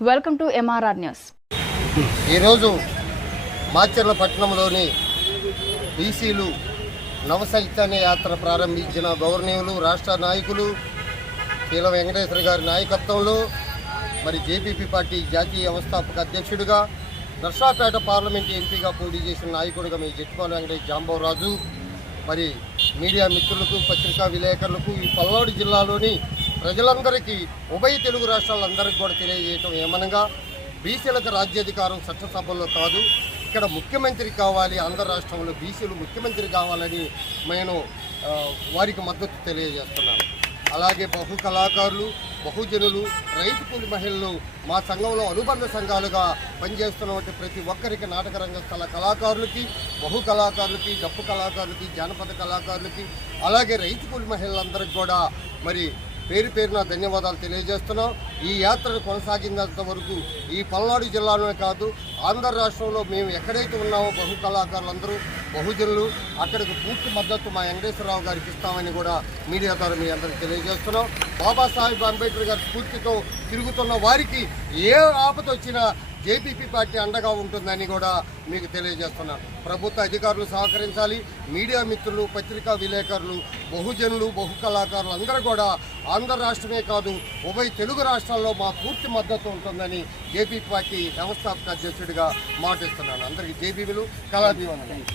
Welcome to MRR news. ఈరోజు మాచర్ల పట్టణంలోని బీసీలు నవచైతన్య యాత్ర ప్రారంభించిన గౌరవనీయులు రాష్ట్ర నాయకులు పీల వెంకటేశ్వర గారి నాయకత్వంలో మరి జేపీపీ పార్టీ జాతీయ వ్యవస్థాపక అధ్యక్షుడిగా నర్సాపేట పార్లమెంటు ఎంపీగా పోటీ చేసిన నాయకుడిగా మీ జట్టిపాలెం వెంకటేష్ జాంబవరాజు మరి మీడియా మిత్రులకు పత్రికా విలేకరులకు ఈ పల్నాడు జిల్లాలోని ప్రజలందరికీ ఉభయ తెలుగు రాష్ట్రాలందరికీ కూడా తెలియజేయటం ఏమనగా బీసీలకు రాజ్యాధికారం చట్టసభల్లో కాదు, ఇక్కడ ముఖ్యమంత్రి కావాలి, ఆంధ్ర రాష్ట్రంలో బీసీలు ముఖ్యమంత్రి కావాలని నేను వారికి మద్దతు తెలియజేస్తున్నాను. అలాగే బహు కళాకారులు, బహుజనులు, రైతు కూలి మహిళలు మా సంఘంలో అనుబంధ సంఘాలుగా పనిచేస్తున్నటువంటి ప్రతి ఒక్కరికి నాటక రంగస్థల కళాకారులకి, బహు కళాకారులకి, డప్పు కళాకారులకి, జానపద కళాకారులకి, అలాగే రైతు కూలి మహిళలందరికీ కూడా మరి పేరు పేరున ధన్యవాదాలు తెలియజేస్తున్నాం. ఈ యాత్రను కొనసాగినంత వరకు ఈ పల్నాడు జిల్లాలోనే కాదు, ఆంధ్ర రాష్ట్రంలో మేము ఎక్కడైతే ఉన్నామో బహు కళాకారులందరూ, బహుజనులు అక్కడికి పూర్తి మద్దతు మా వెంకటేశ్వరరావు గారికి ఇస్తామని కూడా మీడియా ద్వారా మీ అందరికీ తెలియజేస్తున్నాం. బాబాసాహెబ్ అంబేద్కర్ గారి స్ఫూర్తితో తిరుగుతున్న వారికి ఏ ఆపద వచ్చినా జేపీపీ పార్టీ అండగా ఉంటుందని కూడా మీకు తెలియజేస్తున్నాను. ప్రభుత్వ అధికారులు సహకరించాలి. మీడియా మిత్రులు, పత్రికా విలేకరులు, బహుజనులు, బహు కళాకారులు అందరూ కూడా ఆంధ్ర రాష్ట్రమే కాదు ఉభయ తెలుగు రాష్ట్రాల్లో మా పూర్తి మద్దతు ఉంటుందని జేపీ పార్టీ వ్యవస్థాపక అధ్యక్షుడిగా మాటిస్తున్నాను. అందరికీ జేపీలు కళాభివందనలు.